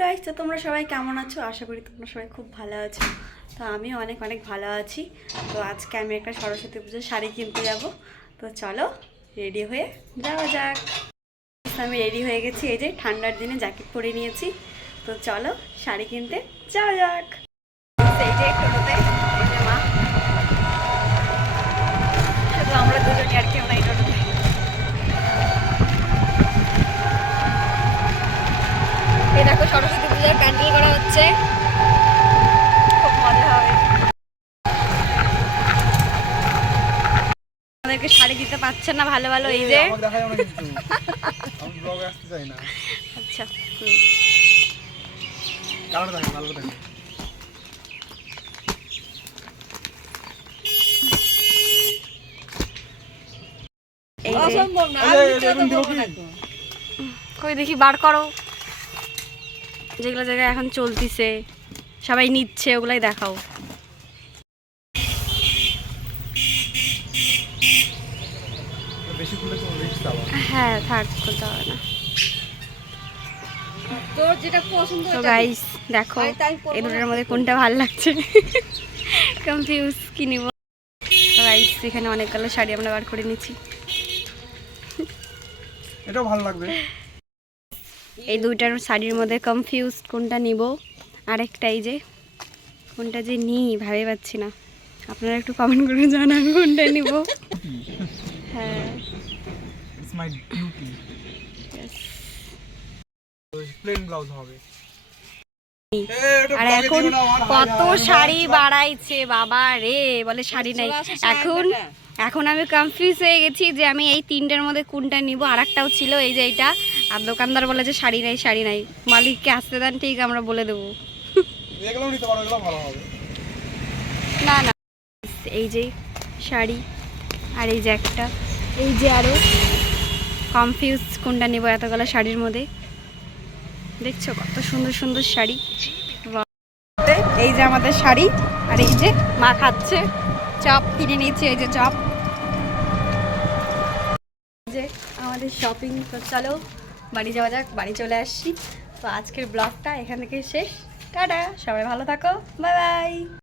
Guys, তো তোমরা সবাই কেমন আছো? আশা করি তোমরা সবাই খুব ভালো আছো। তো আমিও অনেক অনেক ভালো আছি। তো আজকে আমি একটা সরস্বতী পুজোর শাড়ি কিনতে যাব। তো চলো রেডি হয়ে যাওয়া যাক। আমি রেডি হয়ে গেছি, এই যে ঠান্ডার দিনে জ্যাকেট পরে নিয়েছি। তো চলো শাড়ি কিনতে যাওয়া যাক। এই যে টোটোতে এই যে মা, শুধু আমরা দুজনই আর কেউ নাই টোটোতে। এই দেখো সরস্বতী পূজার প্যান্ডেল করা হচ্ছে, খুব মজা হবে। আমাদেরকে শাড়ি দিতে পারছে না ভালো ভালো, এই যে আচ্ছা কই দেখি বার করো, যেগুলো জায়গায় এখন চলতিছে সবাই নিচ্ছে ওগুলাই দেখাও। হ্যাঁ থাক, করতে হবে না। তোর যেটা পছন্দ তো গাইস দেখো এই দুটোর মধ্যে কোনটা ভালো লাগছে, কনফিউজ কি নিব। তো গাইস এখানে অনেকগুলো শাড়ি আমরা বার করে নিচ্ছি, এটাও ভালো লাগবে। এই দুইটার শাড়ির মধ্যে কনফিউজ কোনটা নিব। আরেকটা এই যে কোনটা যে নিই ভাবে পাচ্ছি না, আপনারা একটু কমেন্ট করে জানান কোনটা নিব। হ্যাঁ it's my beauty. Plain blouse হবে। আর এখন কত শাড়ি বাড়াইছে বাবা রে, বলে শাড়ি নাই। এখন আমি কনফিউজ হয়ে গেছি যে আমি এই তিনটার মধ্যে কোনটা নিব। আর একটাও ছিল এই যে এইটা, আর দোকানদার বলে যে শাড়ি নাই শাড়ি নাই। মালিককে আসতে দেন, ঠিক আমরা বলে দেবো। না না, এই যে শাড়ি আর এই যে একটা, এই যে আরো কনফিউজ কোনটা নেব এতগুলো শাড়ির মধ্যে। দেখছো কত সুন্দর সুন্দর শাড়ি। এই যে আমাদের শাড়ি, আর এই যে মা খাচ্ছে চপ কিনে নিয়েছি, এই যে চপ, যে আমাদের শপিং। তো চলো বাড়ি যাওয়া যাক, বাড়ি চলে আসছি। তো আজকের ব্লগটা এখান থেকে শেষ। টাটা, সবাই ভালো থাকো, বাই বাই।